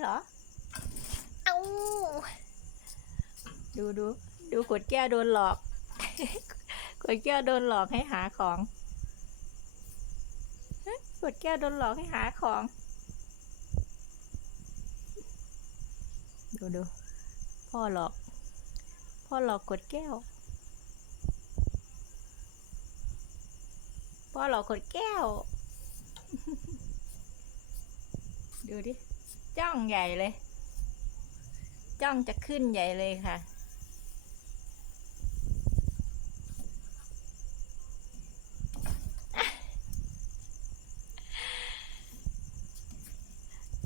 เหรอ เอาดูดูดูขวดแก้วโดนหลอก ขวดแก้วโดนหลอกให้หาของฮะขวดแก้วโดนหลอกให้หาของ ดูดูพ่อหลอก พ่อหลอกขวดแก้ว พ่อหลอกขวดแก้ว ดูดิ จ้องใหญ่เลย จ้องจะขึ้นใหญ่เลยค่ะ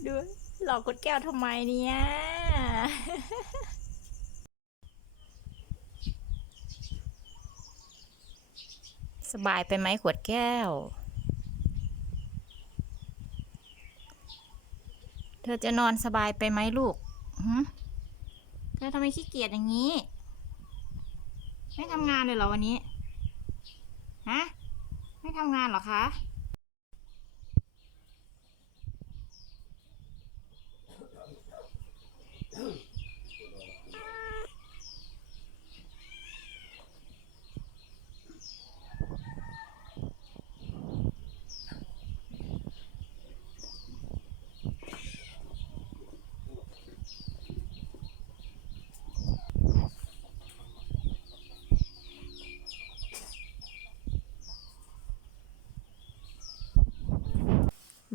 ดูหลอกกดแก้วทำไมเนี่ยสบายไปไหมขวดแก้ว เธอจะนอนสบายไปไหมลูกเธอทำไมขี้เกียจอย่างนี้ ไม่ทำงานเลยเหรอวันนี้ ฮะ ไม่ทำงานเหรอคะ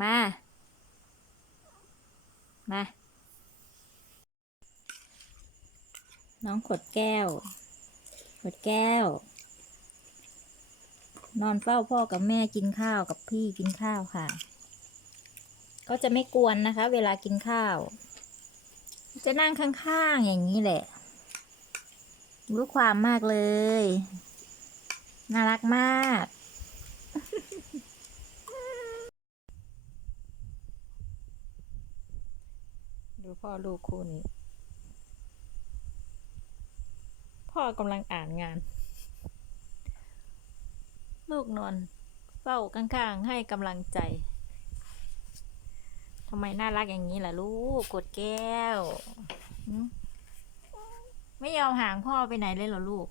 มา มา น้องขวดแก้วขวดแก้ว นอนเฝ้าพ่อกับแม่กินข้าวกับพี่กินข้าวค่ะ ก็จะไม่กวนนะคะ เวลากินข้าว จะนั่งข้างๆอย่างนี้แหละ รู้ความมากเลย น่ารักมาก ดูพ่อลูกคู่นี้ พ่อกำลังอ่านงาน ลูกนอนเฝ้าข้างๆ ให้กำลังใจทำไมน่ารักอย่างนี้ล่ะลูกกดแก้ว ไม่ยอมห่างพ่อไปไหนเลยเหรอลูก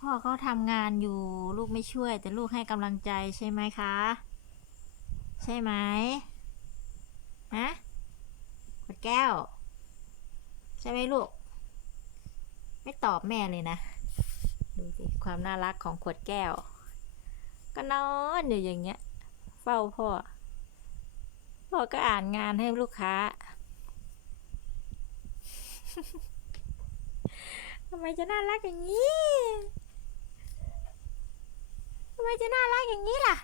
พ่อเขาทำงานอยู่ลูกไม่ช่วย แต่ลูกให้กำลังใจใช่ไหมคะ ใช่ไหม ฮะขวดแก้ว ใช่ไหมลูก ไม่ตอบแม่เลยนะ ดูสิความน่ารักของขวดแก้ว ก็นอนอยู่อย่างเงี้ย เฝ้าพ่อ พ่อก็อ่านงานให้ลูกค้าทำไมจะน่ารักอย่างนี้ ทำไมจะน่ารักอย่างนี้ล่ะ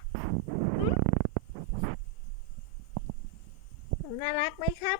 น่ารักไหมครับ